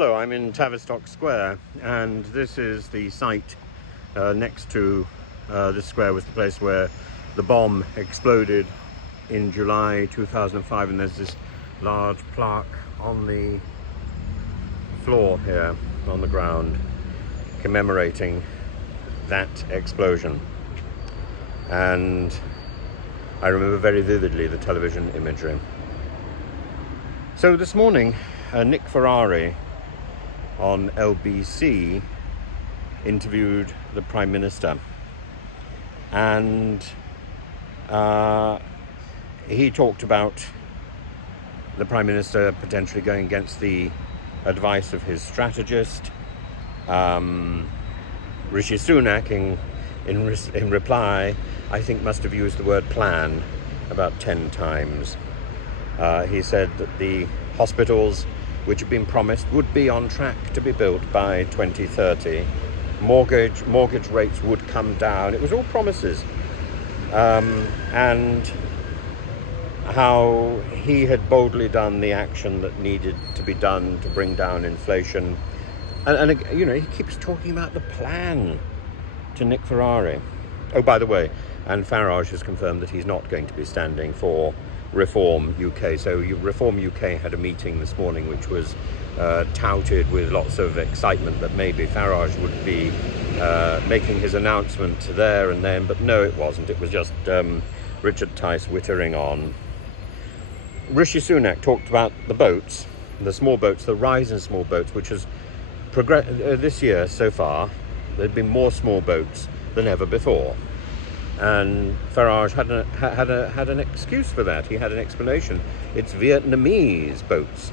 Hello, I'm in Tavistock Square, and this is the site next to this square was the place where the bomb exploded in July 2005, and there's this large plaque on the floor here on the ground commemorating that explosion. And I remember very vividly the television imagery. So this morning, Nick Ferrari on LBC interviewed the Prime Minister, and he talked about the Prime Minister potentially going against the advice of his strategist. Rishi Sunak, in reply, I think must have used the word plan about 10 times. He said that the hospitals which had been promised would be on track to be built by 2030. Mortgage rates would come down. It was all promises. And how he had boldly done the action that needed to be done to bring down inflation. And you know, he keeps talking about the plan to Nick Ferrari. Oh, by the way, and Farage has confirmed that he's not going to be standing for Reform UK. So Reform UK had a meeting this morning which was touted with lots of excitement that maybe Farage would be making his announcement there and then, but no, it wasn't. It was just Richard Tice wittering on. Rishi Sunak talked about the boats, the small boats, the rise in small boats, which has progressed this year so far. There have been more small boats than ever before. And Farage had an excuse for that. He had an explanation. It's Vietnamese boats,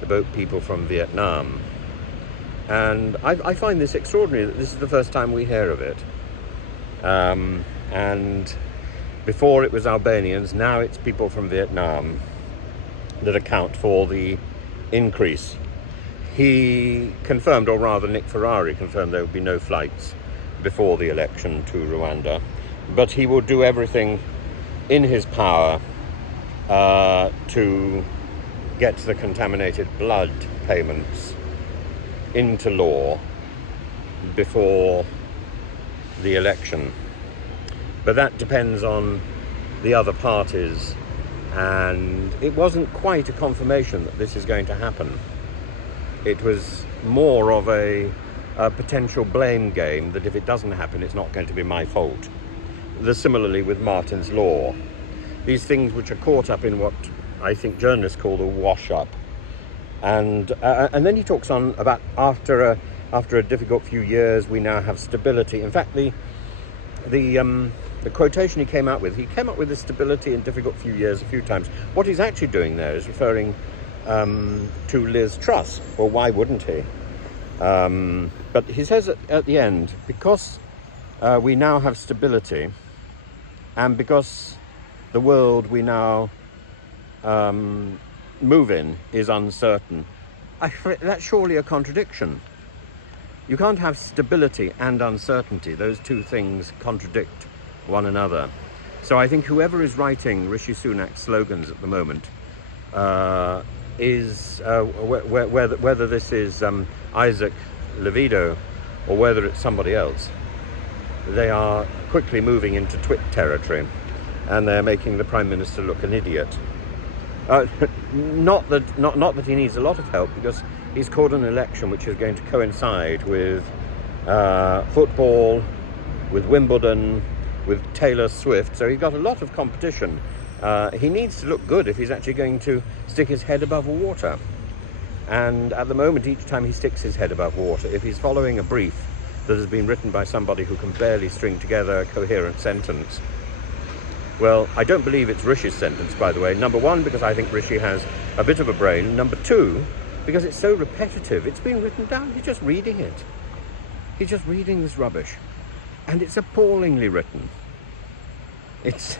the boat people from Vietnam. And I find this extraordinary that this is the first time we hear of it. And before it was Albanians, now it's people from Vietnam that account for the increase. He confirmed, or rather Nick Ferrari confirmed, there would be no flights before the election to Rwanda. But he will do everything in his power to get the contaminated blood payments into law before the election. But that depends on the other parties, and it wasn't quite a confirmation that this is going to happen. It was more of a potential blame game, that if it doesn't happen, it's not going to be my fault. Similarly with Martin's Law, these things which are caught up in what I think journalists call the wash-up, and then he talks on about after a difficult few years we now have stability. In fact, the quotation he came up with the stability in difficult few years a few times. What he's actually doing there is referring to Liz Truss. Well, why wouldn't he? But he says at the end, because we now have stability, and because the world we now move in is uncertain. That's surely a contradiction. You can't have stability and uncertainty. Those two things contradict one another. So I think whoever is writing Rishi Sunak's slogans at the moment is whether this is Isaac Levido or whether it's somebody else, they are quickly moving into twit territory, and they're making the Prime Minister look an idiot. Not that he needs a lot of help, because he's called an election which is going to coincide with football, with Wimbledon, with Taylor Swift, so he's got a lot of competition. He needs to look good if he's actually going to stick his head above water. And at the moment, each time he sticks his head above water, if he's following a brief that has been written by somebody who can barely string together a coherent sentence, well, I don't believe it's Rishi's sentence, by the way. Number one, because I think Rishi has a bit of a brain. Number two, because it's so repetitive. It's been written down. He's just reading it. He's just reading this rubbish. And it's appallingly written. It's...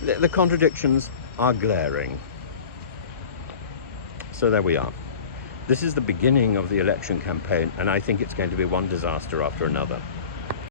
the contradictions are glaring. So there we are. This is the beginning of the election campaign, and I think it's going to be one disaster after another.